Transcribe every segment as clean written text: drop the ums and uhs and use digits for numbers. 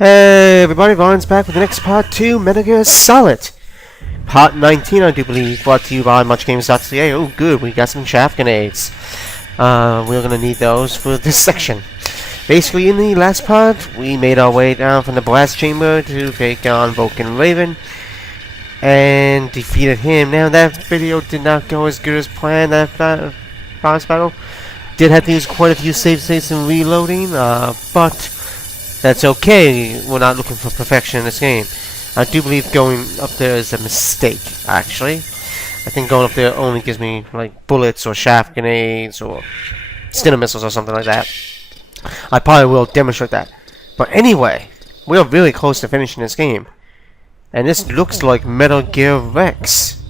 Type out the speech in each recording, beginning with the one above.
Hey everybody, Ryan's back with the next part 2, Metal Gear Solid. Part 19, I do believe, brought to you by MuchGames.ca. Oh good, we got some chaff grenades. We're gonna need those for this section. Basically, in the last part, we made our way down from the blast chamber to take on Vulcan Raven. And defeated him. Now that video did not go as good as planned, that boss battle. Did have to use quite a few save states and reloading, but that's okay. We're not looking for perfection in this game. I do believe going up there is a mistake, actually. I think going up there only gives me, like, bullets or shaft grenades or Stinner missiles or something like that. I probably will demonstrate that. But anyway, we are really close to finishing this game. And this looks like Metal Gear Rex.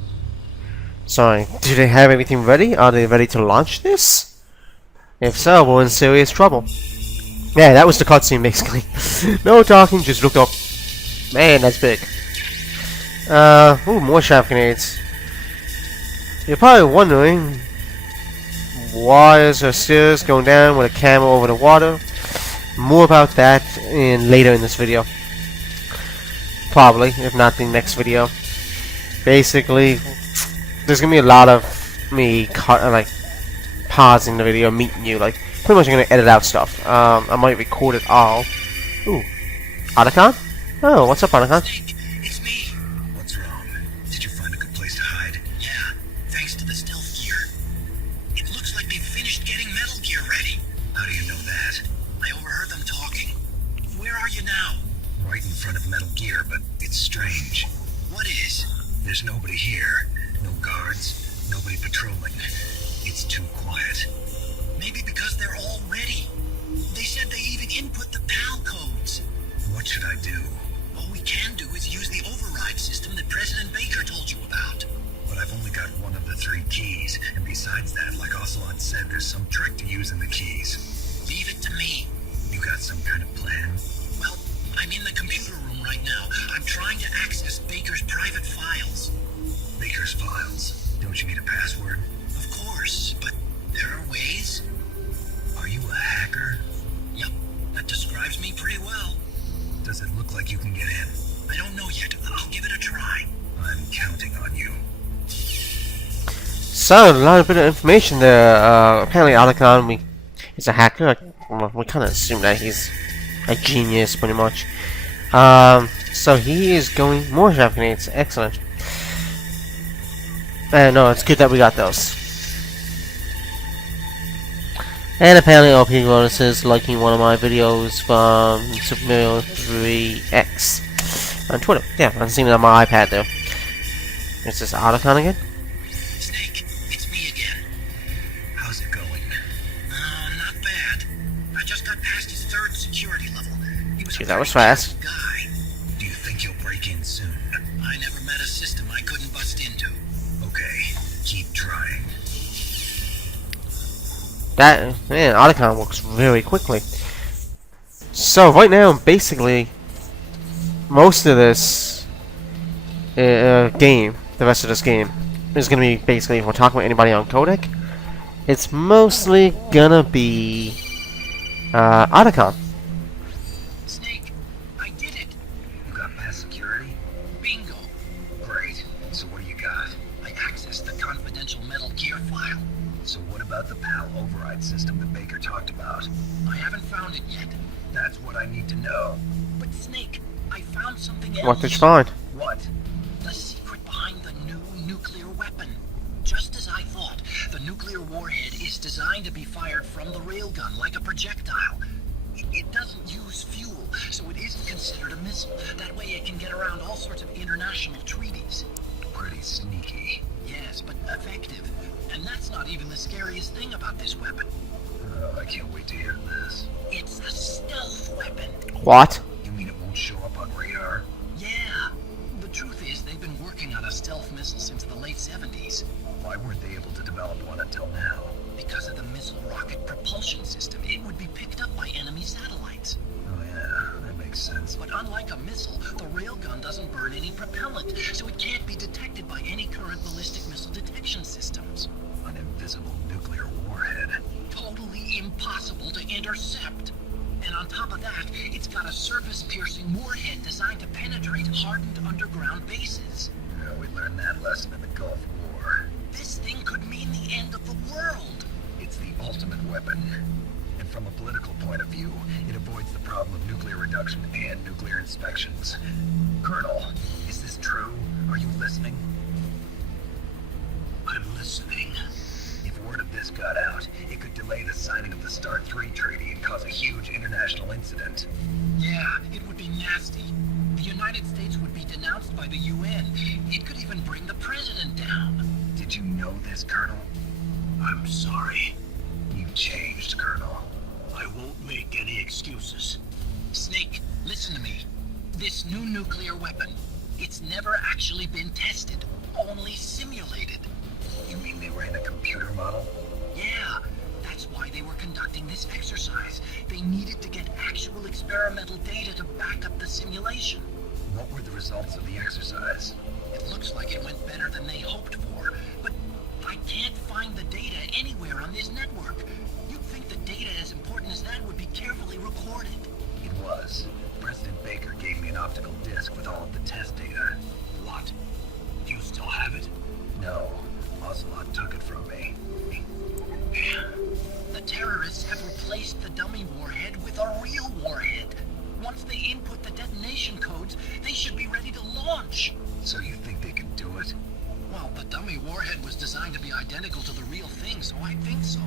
Sorry, do they have everything ready? Are they ready to launch this? If so, we're in serious trouble. Yeah, that was the cutscene basically. No talking, just looked up. Man, that's big. Ooh, more shaft grenades. You're probably wondering why is there stairs going down with a camera over the water. More about that later in this video. Probably, if not the next video. Basically, there's gonna be a lot of me pausing the video, meeting you, like. Pretty much I'm gonna edit out stuff. I might record it all. Ooh. Otacon? Oh, what's up, Otacon? It's me. What's wrong? Did you find a good place to hide? Yeah, thanks to the stealth gear. It looks like they've finished getting Metal Gear ready. How do you know that? I overheard them talking. Where are you now? Right in front of Metal Gear, but it's strange. What is? There's nobody here. No guards. Nobody patrolling. It's too quiet. Maybe because they're all ready. They said they even input the PAL codes. What should I do? All we can do is use the override system that President Baker told you about. But I've only got one of the 3 keys, and besides that, like Ocelot said, there's some trick to using the keys. Leave it to me. You got some kind of plan? Well, I'm in the computer room right now. I'm trying to access Baker's private files. Baker's files? Don't you need a password? Of course, but there are ways. Are you a hacker? Yep, that describes me pretty well. Does it look like you can get in? I don't know yet. I'll give it a try. I'm counting on you. So, a lot of bit of information there. Apparently Otacon is a hacker. We kind of assume that he's a genius, pretty much. So he is going more shaft grenades. Excellent. No, it's good that we got those. And apparently OP Bonus liking one of my videos from Super Mario 3X on Twitter. Yeah, I'm seeing it on my iPad though. Is this Otacon again? Snake, it's me again. How's it going? Not bad. I just got past his 3rd security level. He was Gee, that was fast. a guy. Do you think he'll break in soon? I never met a system I couldn't bust into. Okay, keep trying. That, man, Otacon works very quickly. So, right now, basically, most of this game, the rest of this game, is going to be basically, if we're talking about anybody on Codec, it's mostly gonna be Otacon. Snake, I did it. You got past security? Bingo. Great. So what do you got? I accessed the confidential Metal Gear file. So what about the PAL override system that Baker talked about? I haven't found it yet. That's what I need to know. But Snake, I found something else. What did you find? What? The secret behind the new nuclear weapon. Just as I thought, the nuclear warhead is designed to be fired from the railgun like a projectile. It doesn't use fuel, so it isn't considered a missile. That way it can get around all sorts of international treaties. Pretty sneaky. Yes, but effective. And that's not even the scariest thing about this weapon. I can't wait to hear this. It's a stealth weapon. What? You mean it won't show up on radar? Yeah. The truth is, they've been working on a stealth missile since the late 70s. Why weren't they able to develop one until now? Because of the missile rocket propulsion system. It would be picked up by enemy satellites. Oh yeah, that makes sense. But unlike a missile, the railgun doesn't burn any propellant, so it can't be detected by any current ballistic missile detection systems. An invisible nuclear warhead. Totally impossible to intercept. And on top of that, it's got a surface-piercing warhead designed to penetrate hardened underground bases. Yeah, we learned that lesson in the Gulf War. This thing could mean the end of the world. It's the ultimate weapon. And from a political point of view, it avoids the problem of nuclear reduction and nuclear inspections. Colonel, is this true? Are you listening? I'm listening. If word of this got out, it could delay the signing of the START 3 treaty and cause a huge international incident. Yeah, it would be nasty. The United States would be denounced by the UN. It could even bring the president down. Did you know this, Colonel? I'm sorry. You changed, Colonel. I won't make any excuses. Snake, listen to me. This new nuclear weapon, it's never actually been tested, only simulated. You mean they ran a computer model? Yeah, that's why they were conducting this exercise. They needed to get actual experimental data to back up the simulation. What were the results of the exercise? It looks like it went better than they hoped for, but I can't find the data anywhere on this network. You'd think the data as important as that would be carefully recorded. It was. President Baker gave me an optical disc with all of the test data. What? Do you still have it? No. Ocelot took it from me. The terrorists have replaced the dummy warhead with a real warhead. Once they input the detonation codes, they should be ready to launch. So you think they can do it? Well, the dummy warhead was designed to be identical to the real thing, so I think so.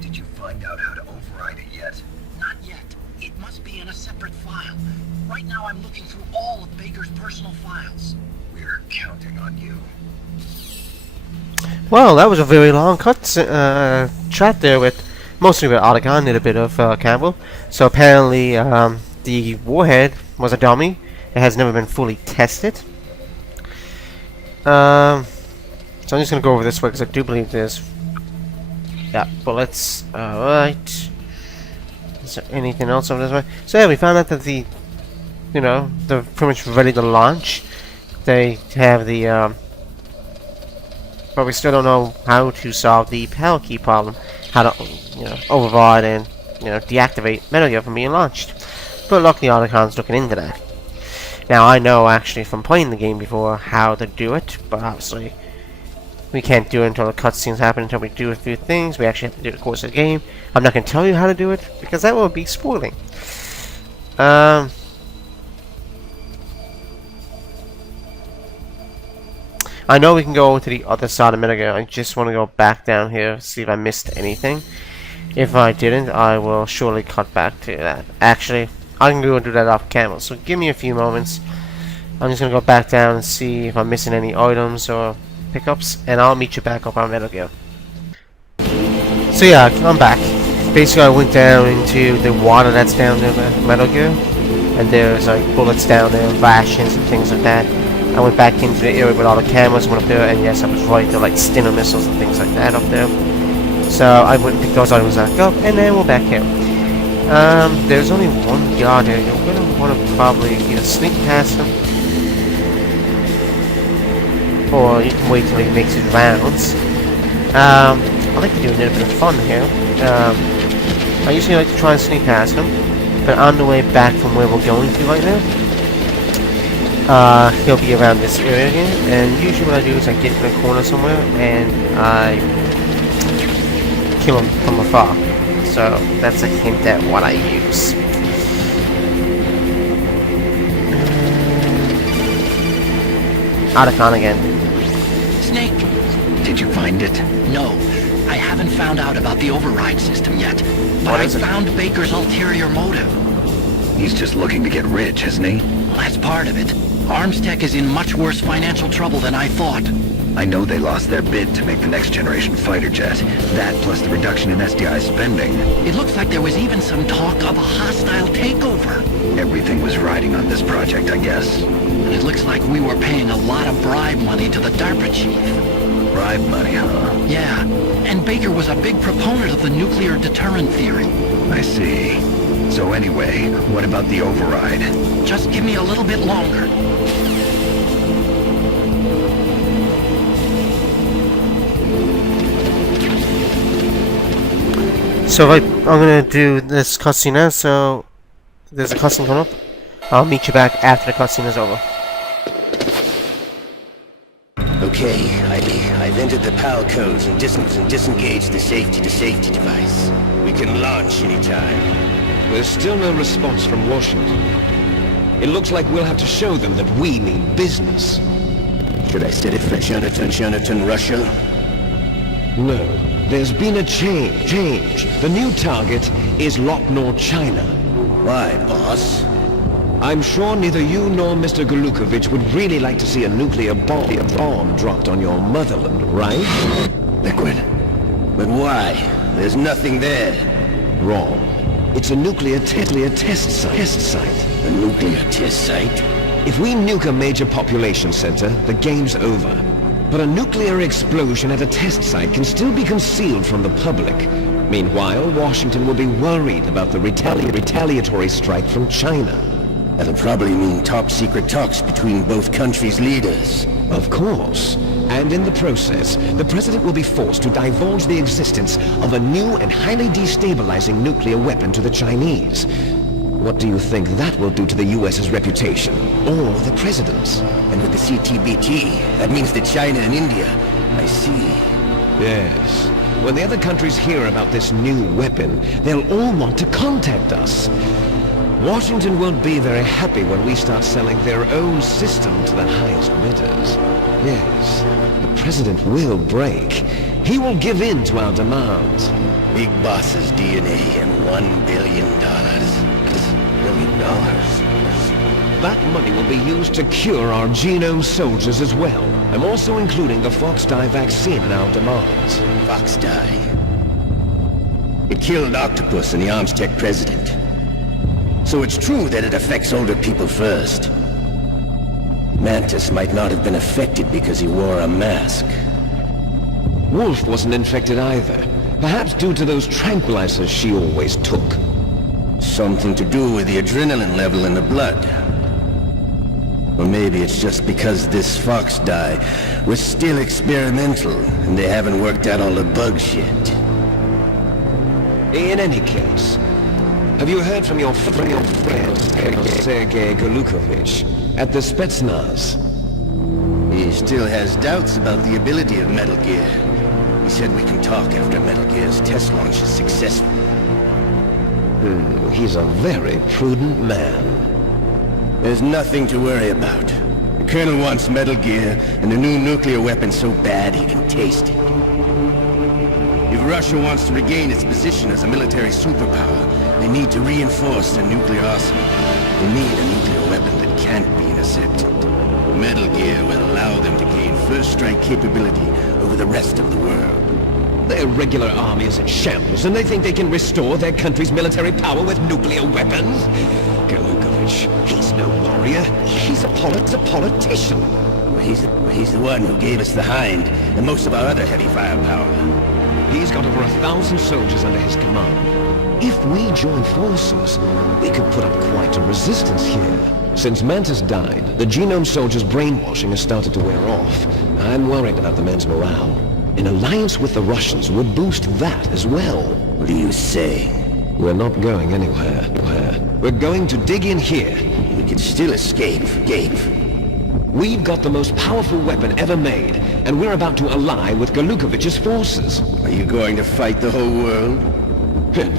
Did you find out how to override it yet? Not yet. It must be in a separate file. Right now I'm looking through all of Baker's personal files. We're counting on you. Well, that was a very long chat there with mostly with Otacon and a bit of Campbell. So apparently the warhead was a dummy. It has never been fully tested. So I'm just going to go over this way because I do believe there's bullets. Alright. Is there anything else over this way? So yeah, we found out that they're pretty much ready to launch. They have the but we still don't know how to solve the power key problem. How to, override and, deactivate Metal Gear from being launched. But luckily Otacon's looking into that. Now I know actually from playing the game before how to do it, but obviously we can't do it until the cutscenes happen, until we do a few things. We actually have to do the course of the game. I'm not going to tell you how to do it, because that will be spoiling. I know we can go to the other side of Metal Gear. I just want to go back down here, see if I missed anything. If I didn't, I will surely cut back to that. Actually, I can go and do that off camera, so give me a few moments. I'm just going to go back down and see if I'm missing any items or pickups, and I'll meet you back up on Metal Gear. So yeah, I'm back. Basically, I went down into the water that's down there at Metal Gear, and there's like bullets down there, rations and things like that. I went back into the area with all the cameras, went up there, and yes, I was right, there were like Stinger missiles and things like that up there. So I went and picked those items back up, and then we're back here. There's only one guard here. You're gonna want to probably either sneak past him, or you can wait till he makes his rounds. I like to do a little bit of fun here. I usually like to try and sneak past him, but on the way back from where we're going to right now, he'll be around this area again, and usually what I do is I get in a corner somewhere and I kill him from afar. So that's a hint at what I use. Otacon again. Snake! Did you find it? No. I haven't found out about the override system yet. But I found Baker's ulterior motive. He's just looking to get rich, isn't he? Well, that's part of it. Armstech is in much worse financial trouble than I thought. I know they lost their bid to make the next generation fighter jet. That plus the reduction in SDI spending. It looks like there was even some talk of a hostile takeover. Everything was riding on this project, I guess. And it looks like we were paying a lot of bribe money to the DARPA chief. Bribe money, huh? Yeah. And Baker was a big proponent of the nuclear deterrent theory. I see. So anyway, what about the override? Just give me a little bit longer. So I'm gonna do this cutscene now, so There's a cutscene coming up. I'll meet you back after the cutscene is over. Okay, I've entered the PAL codes and disengaged the safety-to-safety device. We can launch anytime. There's still no response from Washington. It looks like we'll have to show them that we mean business. Should I set it for Sheraton, Russia? No, there's been a change. The new target is Locknor, China. Why, boss? I'm sure neither you nor Mr. Golukovich would really like to see a nuclear bomb dropped on your motherland, right? Liquid. But why? There's nothing there. Wrong. It's a nuclear test site. A nuclear test site? If we nuke a major population center, the game's over. But a nuclear explosion at a test site can still be concealed from the public. Meanwhile, Washington will be worried about the retaliatory strike from China. That'll probably mean top-secret talks between both countries' leaders. Of course. And in the process, the president will be forced to divulge the existence of a new and highly destabilizing nuclear weapon to the Chinese. What do you think that will do to the US's reputation? Or the president's? And with the CTBT, that means that China and India. I see. Yes. When the other countries hear about this new weapon, they'll all want to contact us. Washington won't be very happy when we start selling their own system to the highest bidders. Yes, the president will break. He will give in to our demands. Big Boss's DNA and $1 billion. $1 billion. That money will be used to cure our genome soldiers as well. I'm also including the Fox-Die vaccine in our demands. Fox-Die. It killed Octopus and the Armstech president. So it's true that it affects older people first. Mantis might not have been affected because he wore a mask. Wolf wasn't infected either. Perhaps due to those tranquilizers she always took. Something to do with the adrenaline level in the blood. Or maybe it's just because this Fox-Die was still experimental and they haven't worked out all the bugs yet. In any case, have you heard from your friend Sergei Golukovich at the Spetsnaz? He still has doubts about the ability of Metal Gear. He said we can talk after Metal Gear's test launch is successful. He's a very prudent man. There's nothing to worry about. The Colonel wants Metal Gear and the new nuclear weapon so bad he can taste it. If Russia wants to regain its position as a military superpower, they need to reinforce their nuclear arsenal. They need a nuclear weapon that can't be intercepted. Metal Gear will allow them to gain first strike capability over the rest of the world. Their regular army is in shambles, and they think they can restore their country's military power with nuclear weapons? Golukovich, he's no warrior. He's a politician. He's the one who gave us the Hind and most of our other heavy firepower. He's got over 1,000 soldiers under his command. If we join forces, we could put up quite a resistance here. Since Mantis died, the Genome Soldiers' brainwashing has started to wear off. I'm worried about the men's morale. An alliance with the Russians would boost that as well. What are you saying? We're not going anywhere. We're going to dig in here. We can still escape, Gabe. We've got the most powerful weapon ever made, and we're about to ally with Golukovich's forces. Are you going to fight the whole world?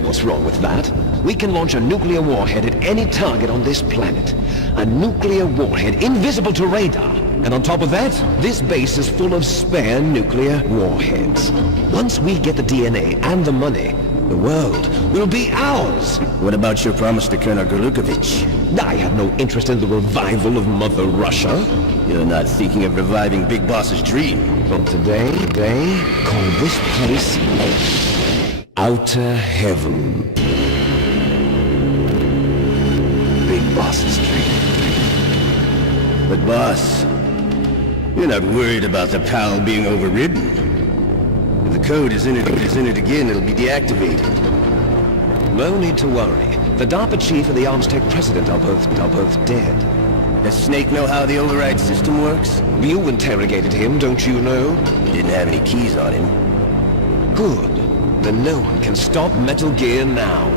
What's wrong with that? We can launch a nuclear warhead at any target on this planet. A nuclear warhead invisible to radar. And on top of that, this base is full of spare nuclear warheads. Once we get the DNA and the money, the world will be ours. What about your promise to Colonel Golukovich? I have no interest in the revival of Mother Russia. You're not thinking of reviving Big Boss's dream. But today, they call this place Outer Heaven. Big Boss's dream. But boss, you're not worried about the PAL being overridden. If the code is in it again, it'll be deactivated. No need to worry. The DARPA chief and the Armstech president are both dead. Does Snake know how the override system works? You interrogated him, don't you know? He didn't have any keys on him. Good. Then no one can stop Metal Gear now.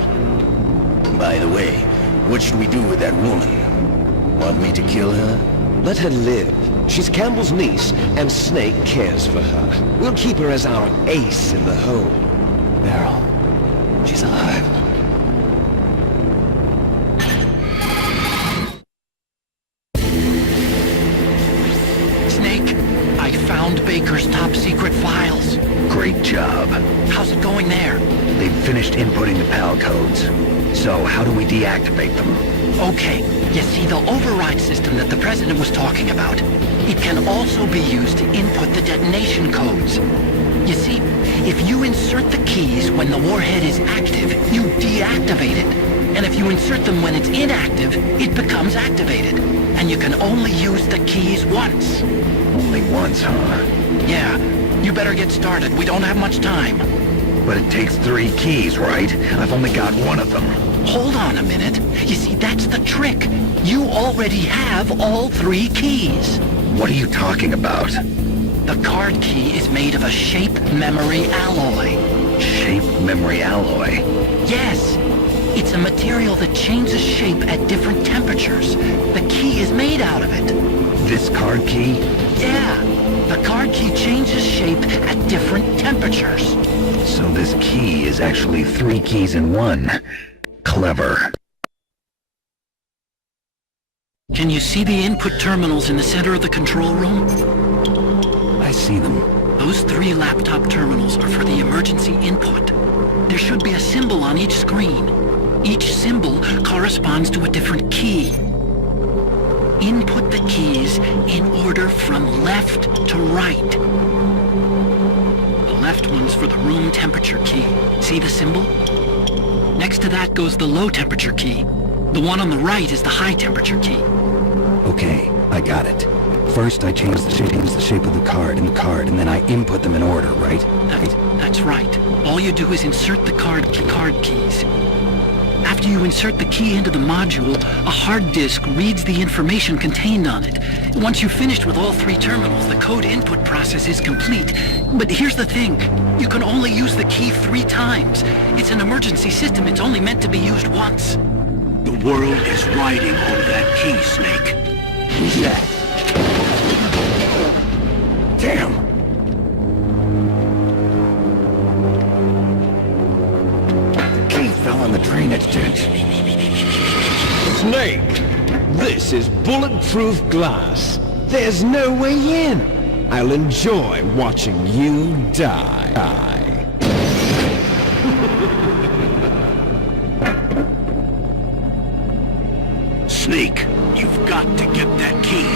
By the way, What should we do with that woman? Want me to kill her? Let her live. She's Campbell's niece, and Snake cares for her. We'll keep her as our ace in the hole. Meryl. She's alive. Snake, I found Baker's top secret files. Great job. How's it going there? They've finished inputting the PAL codes. So how do we deactivate them? Okay, you see the override system that the President was talking about. It can also be used to input the detonation codes. You see, if you insert the keys when the warhead is active, you deactivate it. And if you insert them when it's inactive, it becomes activated. And you can only use the keys once. Only once, huh? Yeah. You better get started. We don't have much time. But it takes 3 keys, right? I've only got one of them. Hold on a minute. You see, that's the trick. You already have all 3 keys. What are you talking about? The card key is made of a shape memory alloy. Shape memory alloy? Yes. It's a material that changes shape at different temperatures. The key is made out of it. This card key? Yeah. The card key changes shape at different temperatures. So this key is actually 3 keys in one. Clever. Can you see the input terminals in the center of the control room? I see them. Those 3 laptop terminals are for the emergency input. There should be a symbol on each screen. Each symbol corresponds to a different key. Input the keys in order from left to right. The left one's for the room temperature key. See the symbol? Next to that goes the low temperature key. The one on the right is the high temperature key. Okay, I got it. First, I change the shape of the card, and then I input them in order, right? That's right. All you do is insert the card keys. After you insert the key into the module, a hard disk reads the information contained on it. Once you've finished with all 3 terminals, the code input process is complete. But here's the thing. You can only use the key 3 times. It's an emergency system. It's only meant to be used once. The world is riding on that key, Snake. Who's that? Damn! The key fell on the drainage ditch. Snake! This is bulletproof glass. There's no way in. I'll enjoy watching you die. Snake, you've got to get that key.